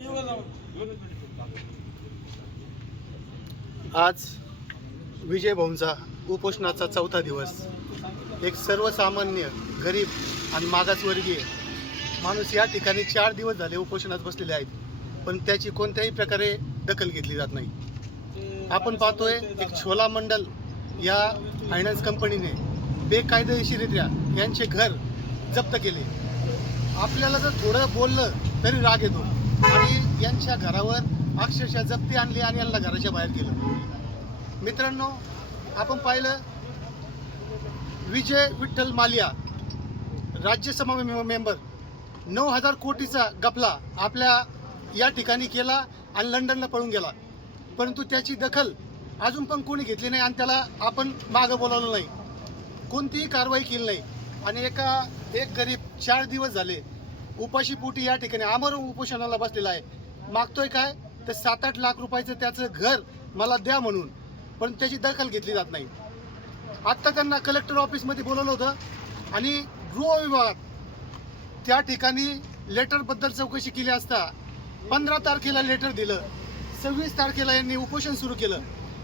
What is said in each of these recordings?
आज विजय भाऊंचा उपोषणाचा चौथा दिवस। एक सर्वसामान्य गरीब आणि मागासवर्गीय माणूस या ठिकाणी 4 दिवस झाले उपोषणात बसलेले आहेत, पण त्याची कोणत्याही प्रकारे दखल घेतली जात नाही। आपण पाहतोय एक छोला मंडल या फायनान्स कंपनीने बेकायदेशीररित्या यांचे घर जप्त केले। आपल्याला जर थोडं बोललं तरी राग येतो आणि यांच्या घरावर अक्षरशः जप्ती आणली आणि यांना घराच्या बाहेर केलं। मित्रांनो, आपण पाहिलं विजय विठ्ठल माल्या राज्यसभा मेंबर 9,000 कोटीचा गपला आपल्या या ठिकाणी केला आणि लंडनला पळून गेला, परंतु त्याची दखल अजून पण कोणी घेतली नाही आणि त्याला आपण मागं बोलावलं नाही, कोणतीही कारवाई केली नाही। आणि एक गरीब 4 दिवस झाले उपाशीपोटी या ठिकाणी आमरण उपोषणाला बसलेला आहे। मागतोय काय तर 7-8 लाख रुपयाचं त्याचं घर मला द्या म्हणून, पण त्याची दखल घेतली जात नाही। आत्ता त्यांना कलेक्टर ऑफिसमध्ये बोलवलं होतं आणि गृह विभागात त्या ठिकाणी लेटरबद्दल चौकशी केली असता 15 तारखेला लेटर दिलं, 26 तारखेला यांनी उपोषण सुरू केलं,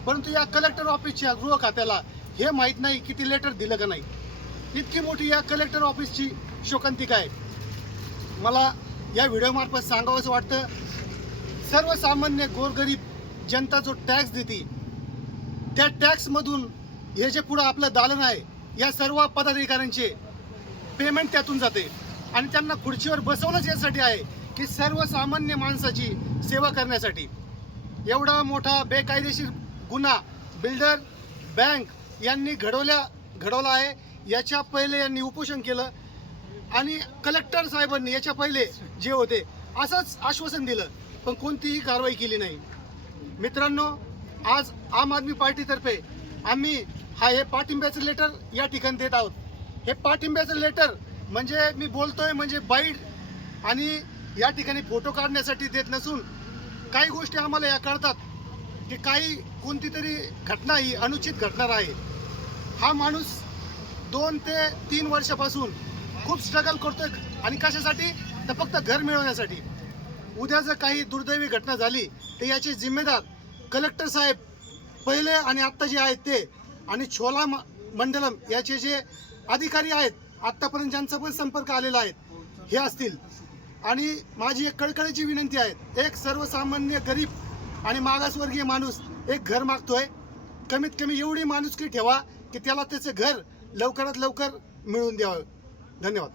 परंतु या कलेक्टर ऑफिसच्या गृह खात्याला हे माहीत नाही की ती लेटर दिलं का नाही। इतकी मोठी या कलेक्टर ऑफिसची शोकांतिका आहे। मला या व्हिडिओमार्फत सांगावंसं वाटतं, सर्वसामान्य गोरगरीब जनता जो टॅक्स देते त्या टॅक्समधून हे जे पुढं आपलं दालन आहे या सर्व पदाधिकाऱ्यांचे पेमेंट त्यातून जाते आणि त्यांना खुर्चीवर बसवलंच यासाठी आहे की सर्वसामान्य माणसाची सेवा करण्यासाठी। एवढा मोठा बेकायदेशीर गुन्हा बिल्डर बँक यांनी घडवला आहे। याच्या पहिले यांनी उपोषण केलं आणि कलेक्टर साहेबांनी याच्या पहिले जे होते असंच आश्वासन दिलं, पण कोणतीही कारवाई केली नाही। मित्रांनो, आज आम आदमी पार्टीतर्फे आम्ही हे पाठिंब्याचं लेटर या ठिकाणी देत आहोत। हे पाठिंब्याचं लेटर म्हणजे मी बोलतोय म्हणजे बाईट आणि या ठिकाणी फोटो काढण्यासाठी देत नसून काही गोष्टी आम्हाला या कळतात की काही कोणती तरी घटना ही अनुचित घडणार आहे। हा माणूस 2 ते 3 वर्षापासून खूप स्ट्रगल करतोय आणि कशासाठी तर फक्त घर मिळवण्यासाठी। उद्या जर काही दुर्दैवी घटना झाली तर याचे जिम्मेदार कलेक्टर साहेब पहिले आणि आत्ता जे आहेत ते आणि छोला मंडलम याचे जे अधिकारी आहेत आत्तापर्यंत ज्यांचा पण संपर्क आलेला आहे हे असतील। आणि माझी एक कळकळीची विनंती आहे, एक सर्वसामान्य गरीब आणि मागासवर्गीय माणूस एक घर मागतोय, कमीत कमी एवढी माणुसकी ठेवा की त्याला त्याचं घर लवकरात लवकर मिळवून द्यावं। धन्यवाद।